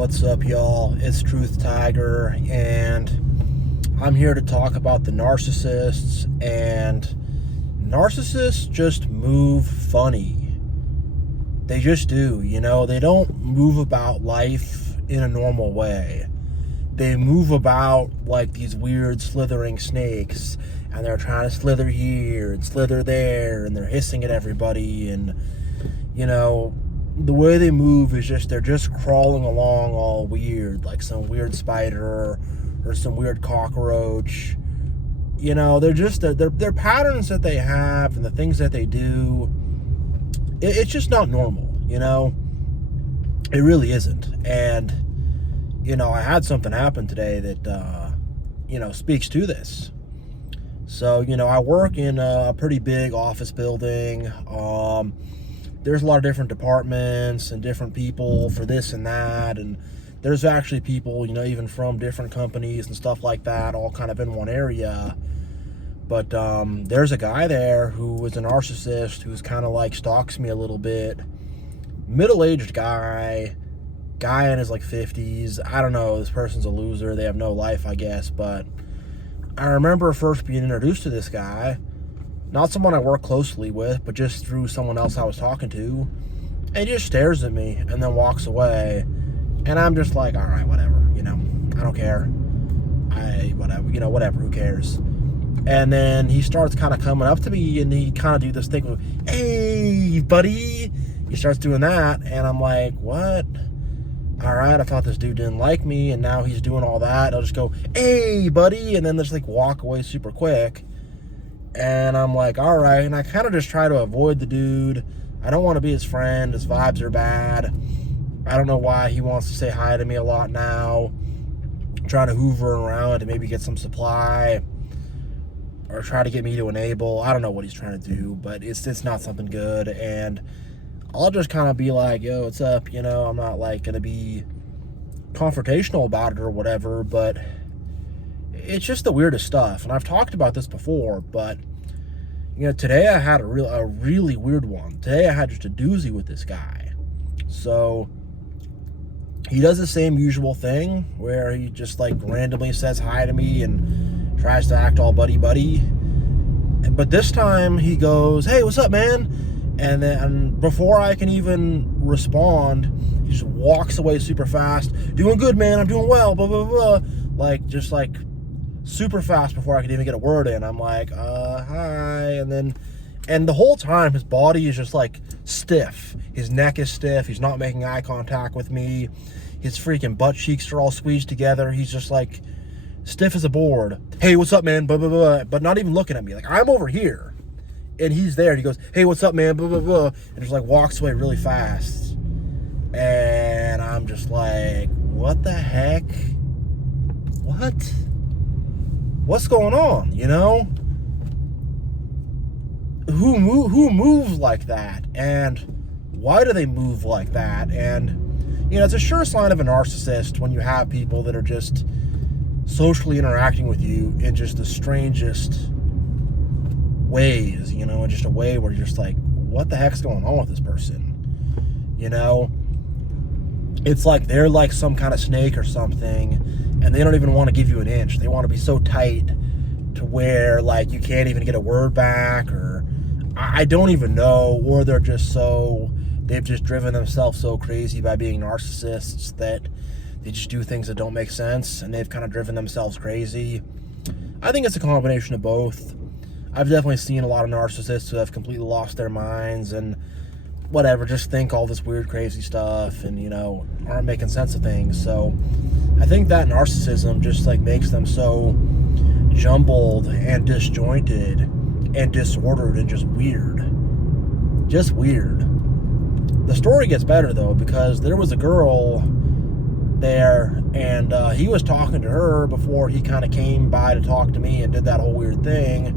What's up, y'all? It's Truth Tiger, and I'm here to talk about the narcissists. And narcissists just move funny. They just do, they don't move about life in a normal way. They move about like these weird slithering snakes, and they're trying to slither here and slither there, and they're hissing at everybody, and the way they move is they're just crawling along all weird, like some weird spider or some weird cockroach. They're patterns that they have and the things that they do. It's just not normal, It really isn't. And, I had something happen today that, speaks to this. So, I work in a pretty big office building. There's a lot of different departments and different people for this and that, and there's actually people, even from different companies and stuff like that, all kind of in one area. But there's a guy there who is a narcissist who's kind of like stalks me a little bit. Middle-aged guy in his like 50s. I don't know, this person's a loser. They have no life, I guess. But I remember first being introduced to this guy. Not someone I work closely with, but just through someone else I was talking to. And he just stares at me and then walks away. And I'm just like, all right, whatever, I don't care. Whatever, who cares? And then he starts kind of coming up to me, and he kind of do this thing with, hey, buddy. He starts doing that, and I'm like, what? All right, I thought this dude didn't like me, and now he's doing all that. I'll just go, hey, buddy, and then just like walk away super quick. And I'm like, all right. And I kind of just try to avoid the dude. I don't want to be his friend. His vibes are bad. I don't know why he wants to say hi to me a lot now. I'm trying to hoover around to maybe get some supply or try to get me to enable. I don't know what he's trying to do, but it's not something good. And I'll just kind of be like, yo, what's up? I'm not like going to be confrontational about it or whatever, but it's just the weirdest stuff. And I've talked about this before, but today I had a really weird one. Today I had just a doozy with this guy. So he does the same usual thing where he just like randomly says hi to me and tries to act all buddy. But this time he goes, hey, what's up, man? And then before I can even respond, he just walks away super fast. Doing good, man. I'm doing well. Blah, blah, blah. Like, just like super fast before I could even get a word in. I'm like, hi. And the whole time his body is just like stiff. His neck is stiff. He's not making eye contact with me. His freaking butt cheeks are all squeezed together. He's just like stiff as a board. Hey, what's up, man? Blah, blah, blah. But not even looking at me. Like, I'm over here. And he's there. And he goes, hey, what's up, man? Blah, blah, blah. And just like walks away really fast. And I'm just like, what the heck? What? What's going on, Who moves like that? And why do they move like that? And, it's a sure sign of a narcissist when you have people that are just socially interacting with you in just the strangest ways, in just a way where you're just like, what the heck's going on with this person? It's like they're like some kind of snake or something, and they don't even want to give you an inch. They want to be so tight to where like you can't even get a word back, or I don't even know, or they've just driven themselves so crazy by being narcissists that they just do things that don't make sense, and they've kind of driven themselves crazy. I think it's a combination of both. I've definitely seen a lot of narcissists who have completely lost their minds and whatever, just think all this weird, crazy stuff and, aren't making sense of things. So I think that narcissism just like makes them so jumbled and disjointed and disordered and just weird. Just weird. The story gets better though, because there was a girl there, and he was talking to her before he kind of came by to talk to me and did that whole weird thing.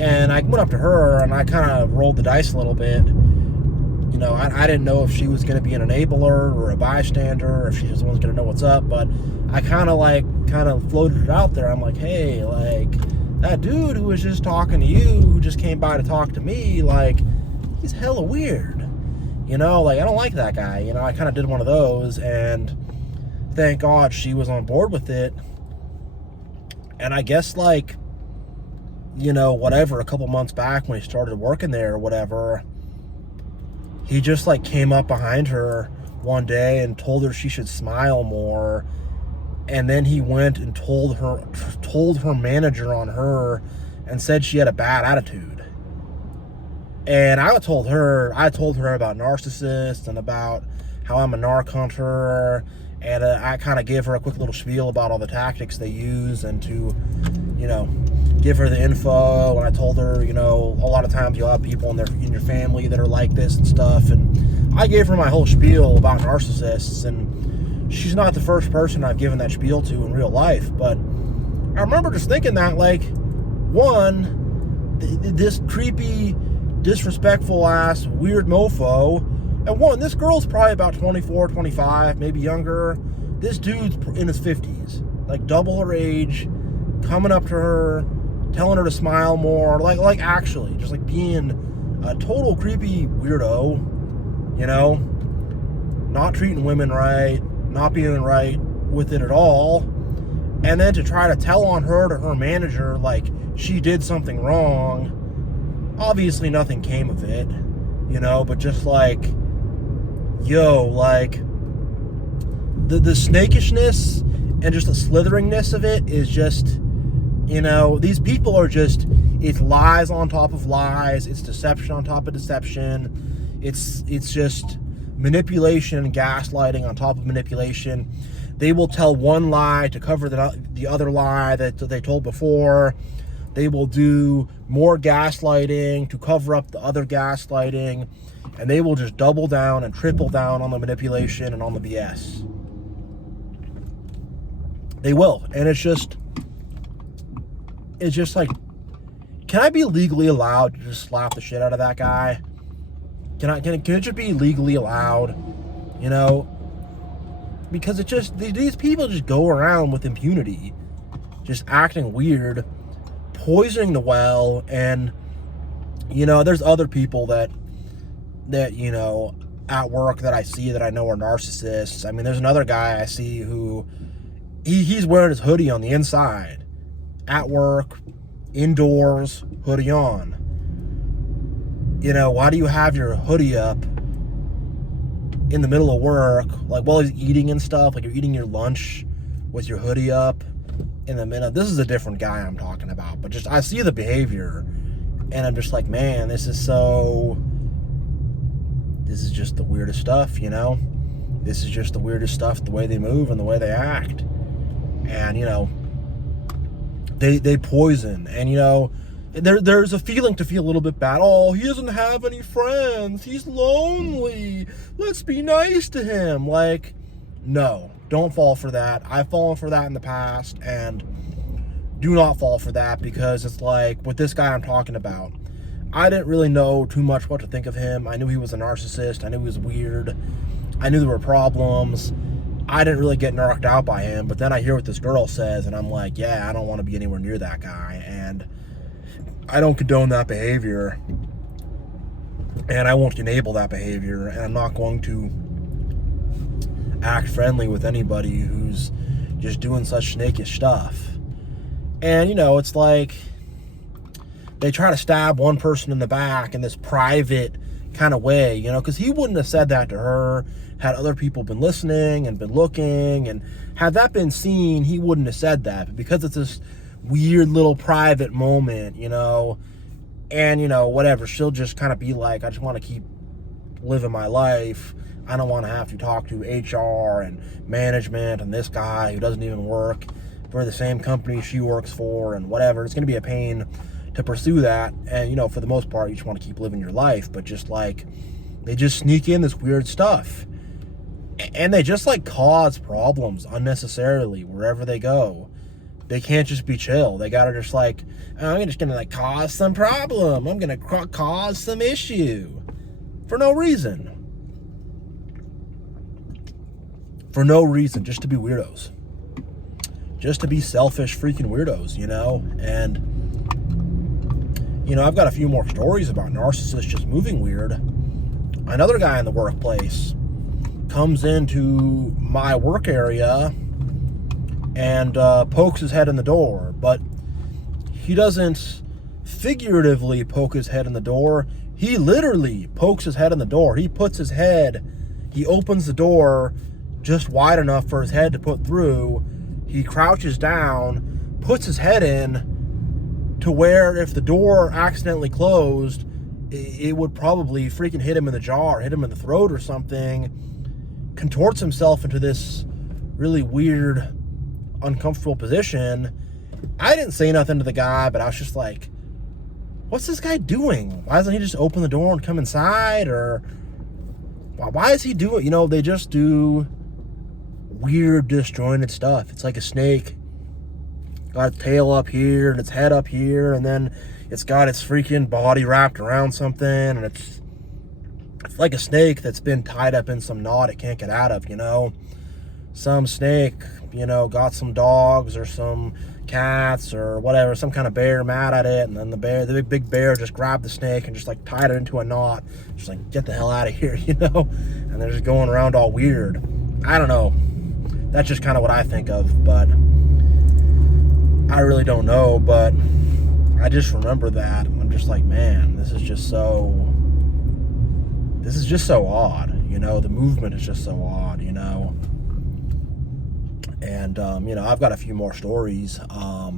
And I went up to her and I kind of rolled the dice a little bit. I didn't know if she was going to be an enabler or a bystander, or if she was the one going to know what's up, but I kind of floated it out there. I'm like, hey, like, that dude who was just talking to you, who just came by to talk to me, like, he's hella weird. You know, like, I don't like that guy. You know, I kind of did one of those, and thank God she was on board with it. And I guess, like, you know, whatever, a couple months back when he started working there or whatever, he just, like, came up behind her one day and told her she should smile more. And then he went and told her manager on her and said she had a bad attitude. And I told her about narcissists and about how I'm a narc hunter. And I kind of gave her a quick little spiel about all the tactics they use and to, you know, give her the info. And I told her, you know, a lot of times you'll have people in your family that are like this and stuff. And I gave her my whole spiel about narcissists. And she's not the first person I've given that spiel to in real life. But I remember just thinking that, like, one, this creepy, disrespectful ass, weird mofo. And one, this girl's probably about 24, 25, maybe younger. This dude's in his 50s, like double her age, coming up to her, telling her to smile more, like actually, just like being a total creepy weirdo, you know, not treating women right, not being right with it at all. And then to try to tell on her to her manager, like she did something wrong. Obviously nothing came of it, you know, but just like, yo, like, the snakishness and just the slitheringness of it is just, you know, these people are just, it's lies on top of lies, it's deception on top of deception, it's just manipulation and gaslighting on top of manipulation. They will tell one lie to cover the other lie that they told before. They will do more gaslighting to cover up the other gaslighting. And they will just double down and triple down on the manipulation and on the BS. They will. And it's just like, can I be legally allowed to just slap the shit out of that guy? Can it just be legally allowed? You know? Because it just, these people just go around with impunity, just acting weird, poisoning the well. And, you know, there's other people that, you know, at work that I see that I know are narcissists. I mean, there's another guy I see who, he's wearing his hoodie on the inside. At work, indoors, hoodie on. You know, why do you have your hoodie up in the middle of work, like while he's eating and stuff, like you're eating your lunch with your hoodie up in the middle? This is a different guy I'm talking about, but just, I see the behavior and I'm just like, man, this is just the weirdest stuff, you know? This is just the weirdest stuff, the way they move and the way they act. And, you know, they poison. And, you know, there's a feeling to feel a little bit bad. Oh, he doesn't have any friends. He's lonely. Let's be nice to him. Like, no, don't fall for that. I've fallen for that in the past, and do not fall for that, because it's like, with this guy I'm talking about, I didn't really know too much what to think of him. I knew he was a narcissist. I knew he was weird. I knew there were problems. I didn't really get narked out by him, but then I hear what this girl says, and I'm like, yeah, I don't want to be anywhere near that guy, and I don't condone that behavior, and I won't enable that behavior, and I'm not going to act friendly with anybody who's just doing such snakish stuff. And, you know, it's like, they try to stab one person in the back in this private kind of way, you know, because he wouldn't have said that to her had other people been listening and been looking, and had that been seen, he wouldn't have said that. But because it's this weird little private moment, you know, and, you know, whatever, she'll just kind of be like, I just want to keep living my life. I don't want to have to talk to HR and management and this guy who doesn't even work for the same company she works for and whatever. It's going to be a pain to pursue that. And, you know, for the most part, you just want to keep living your life. But just like, they just sneak in this weird stuff, and they just like cause problems unnecessarily wherever they go. They can't just be chill. They gotta just like, oh, I'm just gonna like cause some problem. I'm gonna cause some issue for no reason. For no reason, just to be weirdos. Just to be selfish freaking weirdos, you know? And, you know, I've got a few more stories about narcissists just moving weird. another guy in the workplace comes into my work area and pokes his head in the door. But he doesn't figuratively poke his head in the door. He literally pokes his head in the door. He opens the door just wide enough for his head to put through. He crouches down, puts his head in to where if the door accidentally closed, it would probably freaking hit him in the jaw or hit him in the throat or something. Contorts himself into this really weird, uncomfortable position. I didn't say nothing to the guy, but I was just like, what's this guy doing? Why doesn't he just open the door and come inside? Or why is he doing, they just do weird, disjointed stuff. It's like a snake. Got its tail up here and its head up here, and then it's got its freaking body wrapped around something, and it's like a snake that's been tied up in some knot it can't get out of, Some snake, got some dogs or some cats or whatever, some kind of bear mad at it, and then the big bear just grabbed the snake and just like tied it into a knot, just like, get the hell out of here, and they're just going around all weird. I don't know. That's just kind of what I think of, but I really don't know. But I just remember that. I'm just like, man, this is just so odd, the movement is just so odd, and I've got a few more stories. I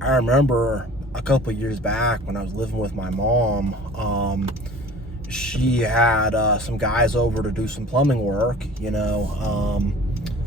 remember a couple of years back when I was living with my mom, she had some guys over to do some plumbing work,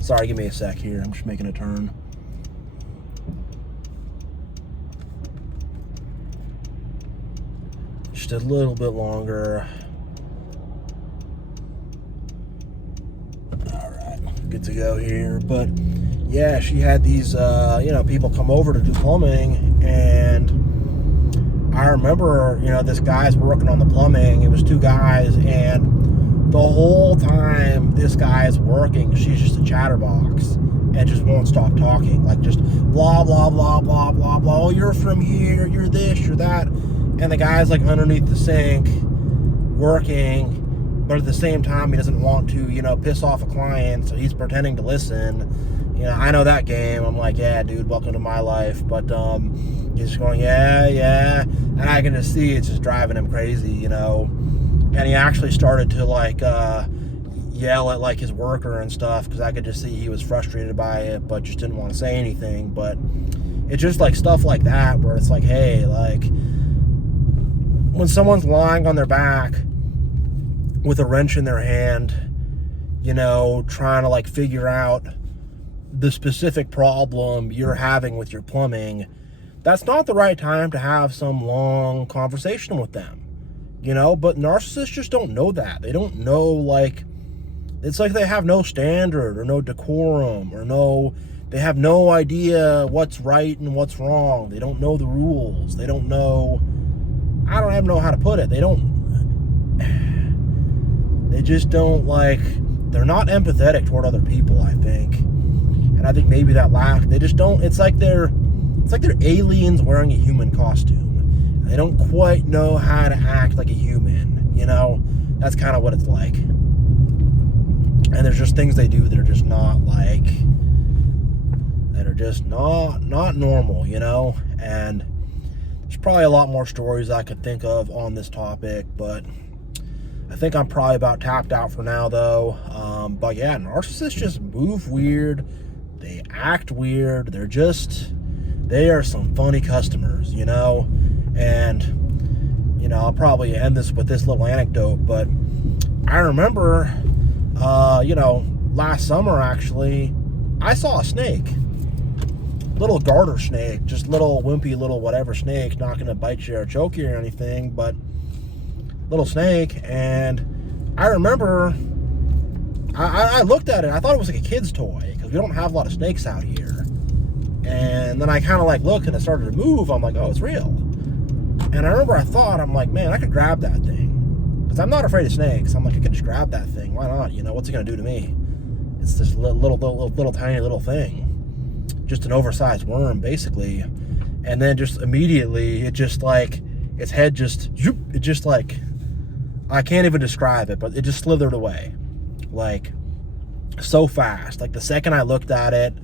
sorry, give me a sec here, I'm just making a turn. Just a little bit longer. Good to go here. But yeah, she had these people come over to do plumbing, and I remember this guy's working on the plumbing. It was two guys, and the whole time this guy's working, she's just a chatterbox and just won't stop talking, like just blah blah blah blah blah blah. Oh, you're from here, you're this, you're that, and the guy's like underneath the sink working, but at the same time, he doesn't want to, piss off a client, so he's pretending to listen. I know that game. I'm like, yeah, dude, welcome to my life. But he's just going, yeah, and I can just see it's just driving him crazy, And he actually started to like yell at like his worker and stuff, because I could just see he was frustrated by it, but just didn't want to say anything. But it's just like stuff like that where it's like, hey, like when someone's lying on their back with a wrench in their hand, trying to like figure out the specific problem you're having with your plumbing, that's not the right time to have some long conversation with them, but narcissists just don't know that. They don't know, like, it's like they have no standard or no decorum or they have no idea what's right and what's wrong. They don't know the rules. They don't know, I don't even know how to put it. They just don't, like, they're not empathetic toward other people, I think. And I think maybe that they just don't, it's like they're aliens wearing a human costume. They don't quite know how to act like a human, That's kind of what it's like. And there's just things they do that are just not like, that are just not normal, And there's probably a lot more stories I could think of on this topic, but I think I'm probably about tapped out for now, though. But yeah, narcissists just move weird. They act weird. They are some funny customers, And, I'll probably end this with this little anecdote, but I remember, last summer, actually, I saw a snake. Little garter snake, just little wimpy little whatever snake, not going to bite you or choke you or anything, but little snake. And I remember I looked at it, I thought it was like a kid's toy, because we don't have a lot of snakes out here. And then I kind of like looked and it started to move. I'm like, oh, it's real. And I remember I'm like, man, I could grab that thing, because I'm not afraid of snakes. I'm like, I could just grab that thing, why not? What's it gonna do to me? It's this little tiny little thing, just an oversized worm, basically. And then just immediately, it just like, its head just, it just like I can't even describe it, but it just slithered away. Like, so fast. Like, the second I looked at it,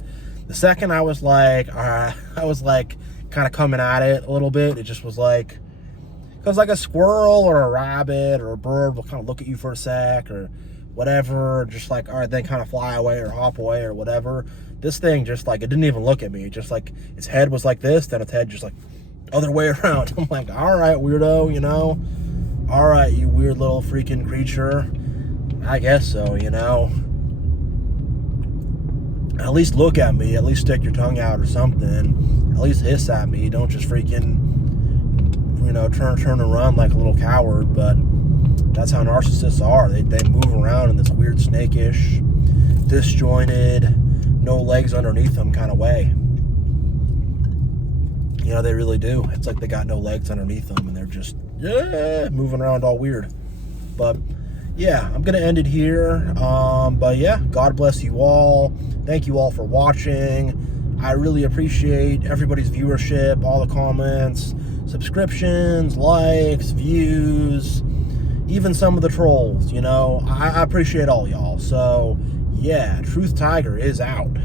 the second I was like, all right, I was like kind of coming at it a little bit. It just was like, because like a squirrel or a rabbit or a bird will kind of look at you for a sec or whatever, just like, all right, then kind of fly away or hop away or whatever. This thing just like, it didn't even look at me. Just like, its head was like this, then its head just like other way around. I'm like, all right, weirdo, you know? All right, you weird little freaking creature. I guess so, you know? At least look at me. At least stick your tongue out or something. At least hiss at me. Don't just freaking, you know, turn and run like a little coward. But that's how narcissists are. They move around in this weird snakish, disjointed, no legs underneath them kind of way. You know, they really do. It's like they got no legs underneath them and they're just moving around all weird. But yeah, I'm going to end it here. But yeah, God bless you all. Thank you all for watching. I really appreciate everybody's viewership, all the comments, subscriptions, likes, views, even some of the trolls, you know. I appreciate all y'all. So yeah, Truth Tiger is out.